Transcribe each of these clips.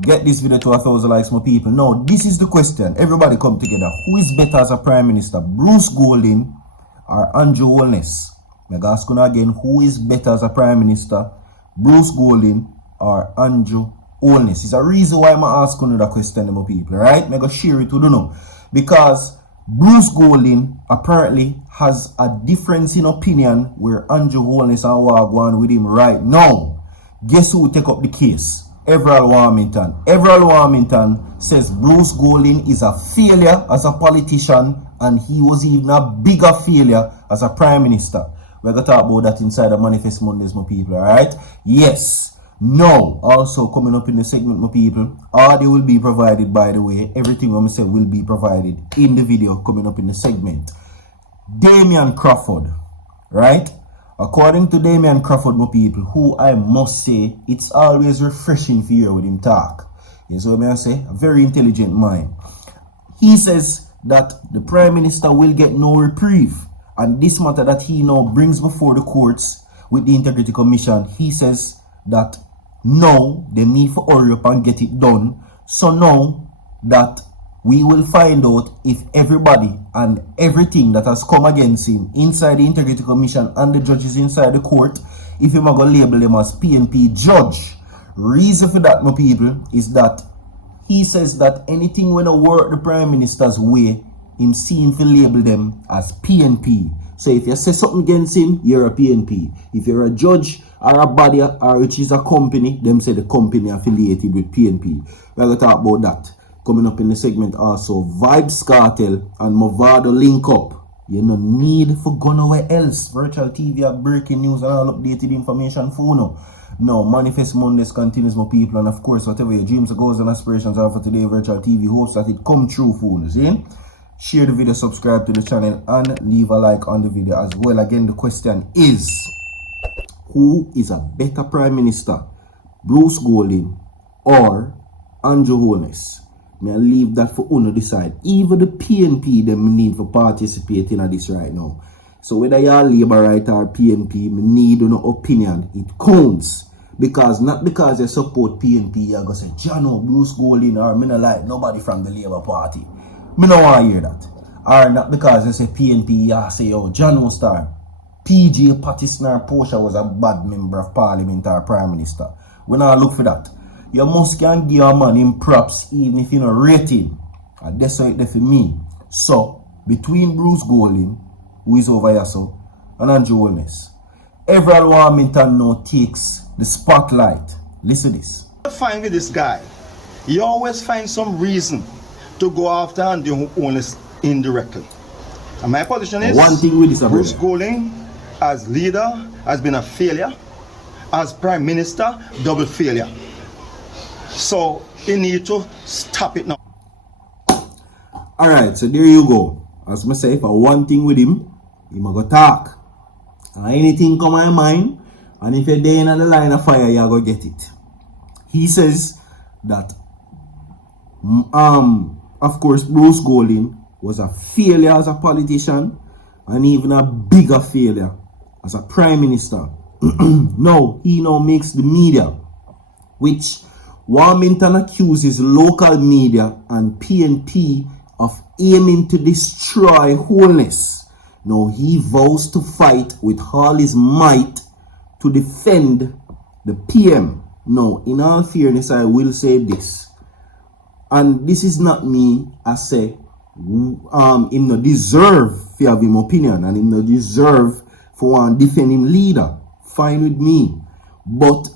Get this video to 1,000 likes, my people. Now, this is the question. Everybody come together. Who is better as a Prime Minister? Bruce Golding or Andrew Holness? I'm going to ask you again. Who is better as a Prime Minister? Bruce Golding or Andrew Holness? It's a reason why I'm asking you that question, my people. Right? I'm going to share it with you now. Because Bruce Golding apparently has a difference in opinion where Andrew Holness and Wagwan with him right now. Guess who take up the case? Everall Warmington. Everall Warmington says Bruce Golding is a failure as a politician and he was even a bigger failure as a Prime Minister. We're going to talk about that inside the Manifest Mondays, my people, alright? Yes. Now, also coming up in the segment, my people, audio will be provided, by the way. Everything I'm saying will be provided in the video coming up in the segment. Damian Crawford, right? According to Damian Crawford, my people, who I must say, it's always refreshing to hear with him talk. You see what I say? A very intelligent mind. He says that the Prime Minister will get no reprieve. And this matter that he now brings before the courts with the Integrity Commission, he says that now they need to hurry up and get it done. So now that we will find out if everybody and everything that has come against him inside the Integrity Commission and the judges inside the court, if him are going to label them as PNP judge. Reason for that, my people, is that he says that anything when I work the Prime Minister's way, him seem to label them as PNP. So if you say something against him, you're a PNP. If you're a judge or a body or which is a company, them say the company affiliated with PNP. We're going to talk about that. Coming up in the segment also, Vybz Kartel and Mavado Linkup. You no need for go nowhere else. Virtual TV have breaking news and all updated information for now. Now, Manifest Mondays continues, my people, and of course, whatever your dreams, goals, and aspirations are for today, Virtual TV hopes that it come true for you. See? Share the video, subscribe to the channel, and leave a like on the video as well. Again, the question is, who is a better Prime Minister? Bruce Golding or Andrew Holness? May I leave that for you to decide. Even the PNP, them need for participating in this right now. So whether you are Labour right or PNP, me need no opinion. It counts. Because not because you support PNP, you're going to say, Jano, Bruce Golding, or me no like nobody from the Labour Party. Me no want to hear that. Or not because you say PNP, you say, oh, Jano Star. PJ Patterson or Portia was a bad member of Parliament or Prime Minister. We not look for that. You must can give a man him props even if you not rate him. And that's how it for me. So, between Bruce Golding, who is over here so, and Andrew Holness, Everall Warmington now takes the spotlight. Listen to this. Fine with this guy. He always finds some reason to go after Andrew Holness indirectly. And my position is, one thing with this, Bruce Golding as leader has been a failure. As Prime Minister, double failure. So, you need to stop it now. Alright, so there you go. As I say, if I one thing with him, he might go talk. And anything come my mind, and if you're there in the line of fire, you're going to get it. He says that, of course, Bruce Golding was a failure as a politician, and even a bigger failure as a Prime Minister. No, he now makes the media, which Warmington accuses local media and PNP of aiming to destroy Holness. Now he vows to fight with all his might to defend the PM. Now, in all fairness, I will say this, and this is not me, I say, him no deserve to have him opinion, and him no deserve for one defend him leader. Fine with me, but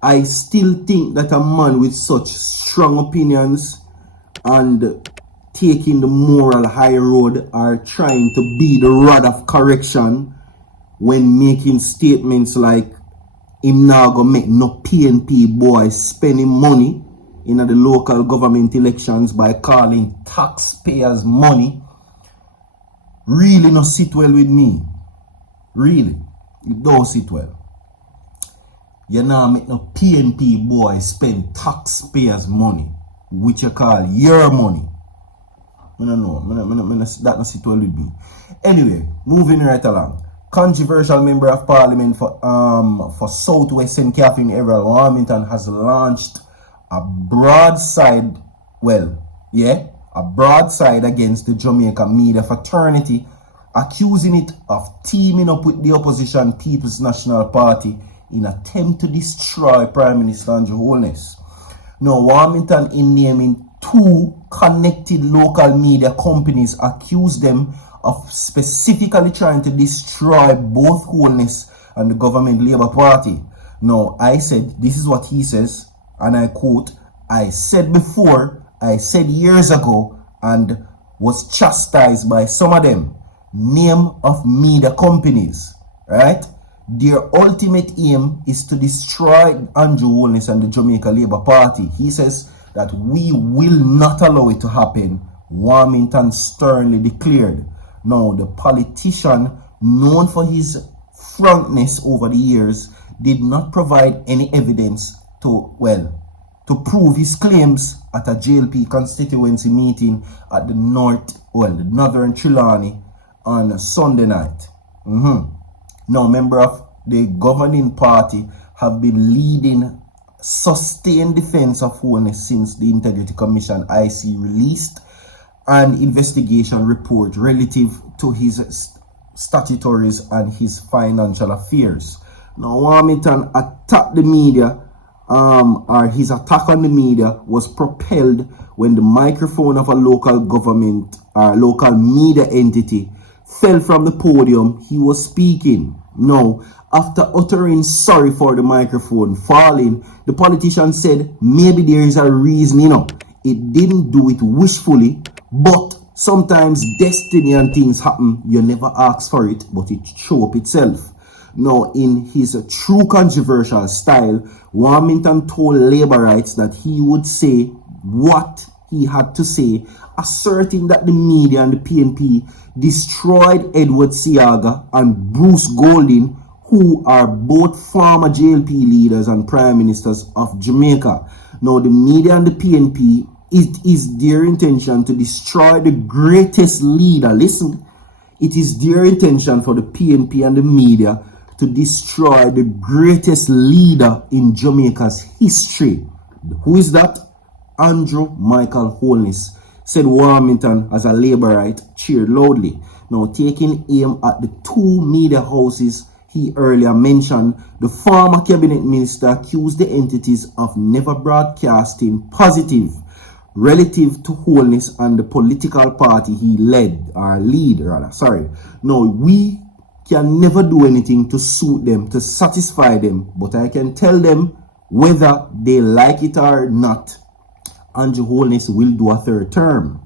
I still think that a man with such strong opinions and taking the moral high road are trying to be the rod of correction when making statements like him now gonna make no PNP boys spending money in the local government elections by calling taxpayers money. Really not sit well with me. Really, it don't sit well. You now make no PNP boy spend taxpayers' money, which you call your money. I don't know. That not sit well with me. Anyway, moving right along. Controversial member of parliament for Southwest St. Catherine, Everall Warmington, has launched a broadside, a broadside against the Jamaica media fraternity, accusing it of teaming up with the opposition People's National Party in attempt to destroy Prime Minister Andrew Holness. Now, Warmington, in naming 2 connected local media companies, accused them of specifically trying to destroy both Holness and the government Labour Party. Now, I said, this is what he says, and I quote, "I said before, I said years ago, and was chastised by some of them, name of media companies," right? Their ultimate aim is to destroy Andrew Holness and the Jamaica Labour Party. He says that we will not allow it to happen, Warmington sternly declared. Now, the politician, known for his frankness over the years, did not provide any evidence to prove his claims at a JLP constituency meeting at the Northern Trelawney on Sunday night. Now, members of the governing party have been leading sustained defense of Holness since the Integrity Commission IC released an investigation report relative to his statutories and his financial affairs. Now, Warmington attacked the media, or his attack on the media was propelled when the microphone of a local government or local media entity fell from the podium he was speaking. Now, after uttering sorry for the microphone falling, the politician said maybe there is a reason, it didn't do it wishfully, but sometimes destiny and things happen. You never ask for it, but it show up itself. Now, in his true controversial style, Warmington told Labourites that he would say what he had to say, asserting that the media and the PNP destroyed Edward Seaga and Bruce Golding, who are both former JLP leaders and prime ministers of Jamaica. Now, the media and the PNP, it is their intention to destroy the greatest leader. Listen, it is their intention for the PNP and the media to destroy the greatest leader in Jamaica's history. Who is that? Andrew Michael Holness, said Warmington as a Labourite cheered loudly. Now, taking aim at the 2 media houses he earlier mentioned, the former cabinet minister accused the entities of never broadcasting positive relative to Holness and the political party he lead. Now, we can never do anything to suit them, to satisfy them, but I can tell them whether they like it or not, Andrew Holness will do a 3rd term.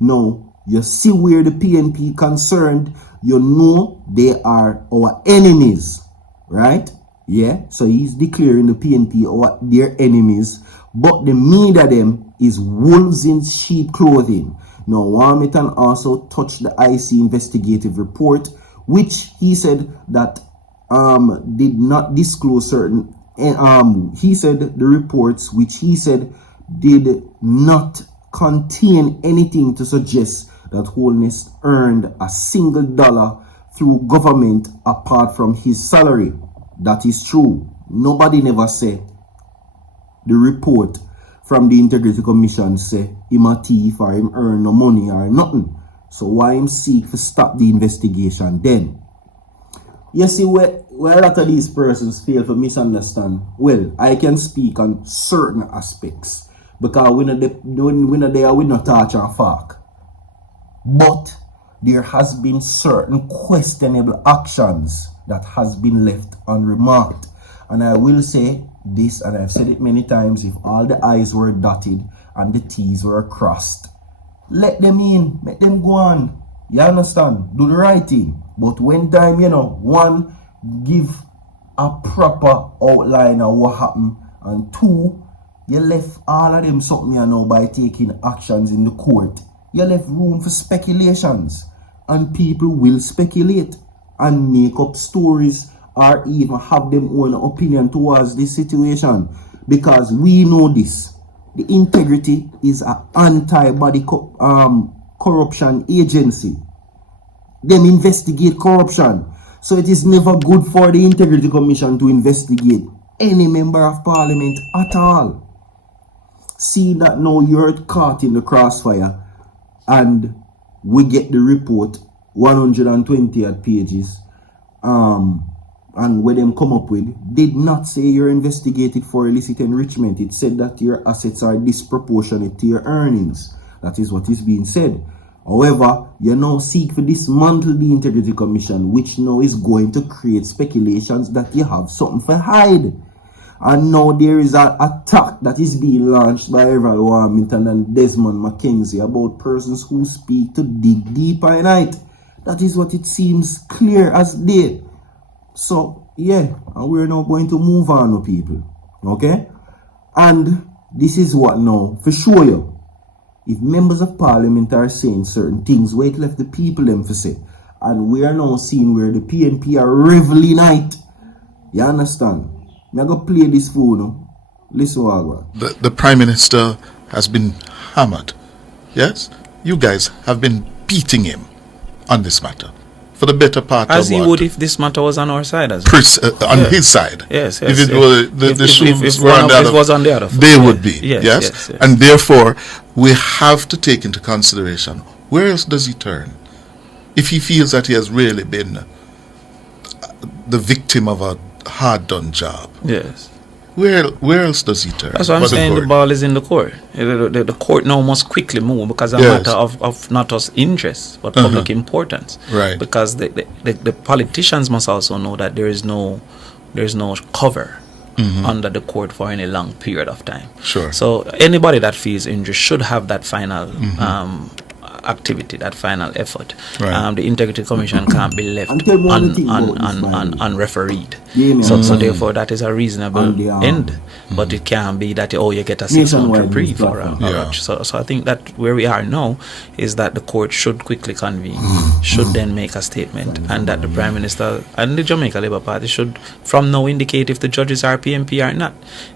Now, you see where the PNP concerned, you know they are our enemies, right? Yeah, so he's declaring the PNP their enemies, but the media them is wolves in sheep clothing. Now, Warmington also touched the IC investigative report, which he said that did not disclose certain, he said the reports, which he said did not contain anything to suggest that Holness earned a single dollar through government apart from his salary. That is true. Nobody never say the report from the Integrity Commission say him a thief or him earn no money or nothing. So why him seek to stop the investigation then? You see where a lot of these persons fail to misunderstand. Well, I can speak on certain aspects because we not touch our fact. But there has been certain questionable actions that has been left unremarked. And I will say this, and I've said it many times, if all the I's were dotted and the T's were crossed, let them in, let them go on. You understand? Do the right thing. But when time, one, give a proper outline of what happened, and 2, you left all of them something by taking actions in the court. You left room for speculations, and people will speculate and make up stories or even have them own opinion towards this situation, because we know this. The Integrity is an anti-body corruption agency. Them investigate corruption. So it is never good for the Integrity Commission to investigate any member of parliament at all. See that now you're caught in the crossfire, and we get the report 120 odd pages, and what them come up with did not say you're investigated for illicit enrichment. It said that your assets are disproportionate to your earnings. That is what is being said. However, you now seek to dismantle the Integrity Commission, which now is going to create speculations that you have something to hide. And now there is an attack that is being launched by Everett Warmington and Desmond Mackenzie about persons who speak to dig deeper in it. That is what it seems clear as day. So, yeah, and we're now going to move on with people. Okay? And this is what now, for sure you. If members of parliament are saying certain things, wait left the people them for say. And we are now seeing where the PNP are reveling it. You understand? I'm going to play this for you. Listen what I want. The Prime Minister has been hammered. Yes? You guys have been beating him on this matter for the better part as of he what? would if this matter was on our side as well. On his side. Yes, If yes, it yes. were the shoes if were one on of the us other, was on the other foot, they yes, would be. yes, Yes? yes, yes. And therefore, we have to take into consideration, where else does he turn? If he feels that he has really been the victim of a hard-done job, Yes. where else does he turn? That's what I'm But the saying. The court. ball is in the court. The court now must quickly move because a Yes. matter of not us interest but public importance. Right. Because the politicians must also know that there is no cover under the court for any long period of time. Sure. So anybody that feels injured should have that final activity, that final effort. Right. The Integrity Commission can't be left And tell me one thing about this, man. unrefereed. Yeah, man. So therefore that is a reasonable And the, end. But it can't be that you get a 6-month Nationwide reprieve or platform. Yeah. so I think that where we are now is that the court should quickly convene, should then make a statement, and that the Prime Minister and the Jamaica Labour Party should from now indicate if the judges are PNP or not.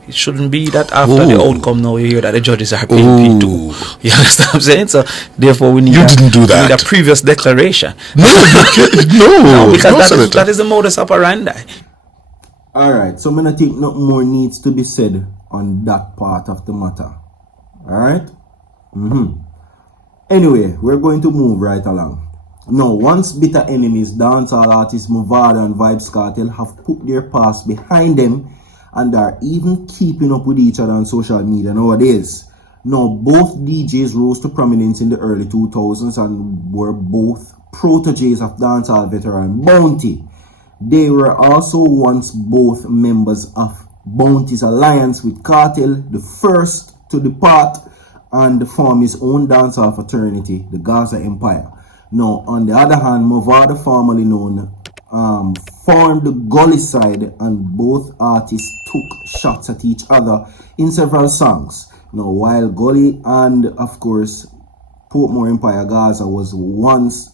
It shouldn't be that after the Ooh. outcome now you hear that the judges are PNP too. Ooh. You understand what I'm saying? So therefore we need You didn't do we that. need a previous declaration. No, Because no, that is the modus operandi. Alright, so I think not more needs to be said on that part of the matter. Alright? Anyway, we're going to move right along. Now, once bitter enemies, dancehall artists Mavado and Vybz Kartel have put their past behind them and are even keeping up with each other on social media nowadays. Now, both DJs rose to prominence in the early 2000s and were both proteges of dancehall veteran Bounty. They were also once both members of Bounty's alliance with Kartel, the first to depart and form his own dancehall fraternity, the Gaza Empire. Now, on the other hand, Mavado, formerly known, formed the Gully side, and both artists took shots at each other in several songs. Now, while Gully and, of course, Portmore Empire Gaza was once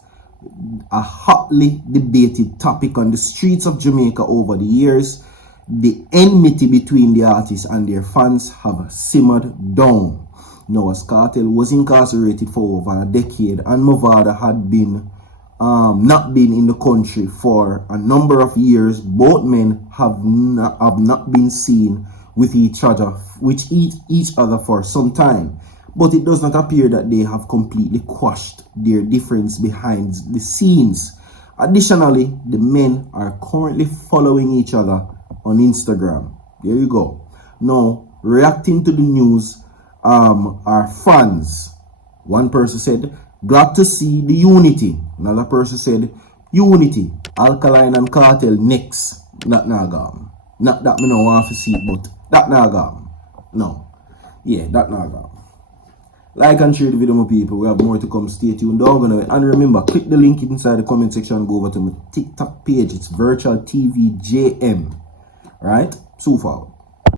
a hotly debated topic on the streets of Jamaica over the years, the enmity between the artists and their fans have simmered down. Now, as Kartel was incarcerated for over a decade and Mavado had been not been in the country for a number of years, both men have not been seen with each other for some time. But it does not appear that they have completely quashed their difference behind the scenes. Additionally, the men are currently following each other on Instagram. There you go. Now, reacting to the news are fans. One person said, "Glad to see the unity." Another person said, "Unity, Alkaline and Kartel next." Not Nagam. Not that me no want to see, but that Nagam. No. Yeah, that Nagam. Like and share the video, my people. We have more to come. Stay tuned. And remember, click the link inside the comment section and go over to my TikTok page. It's Virtual TV JM. Right? So far.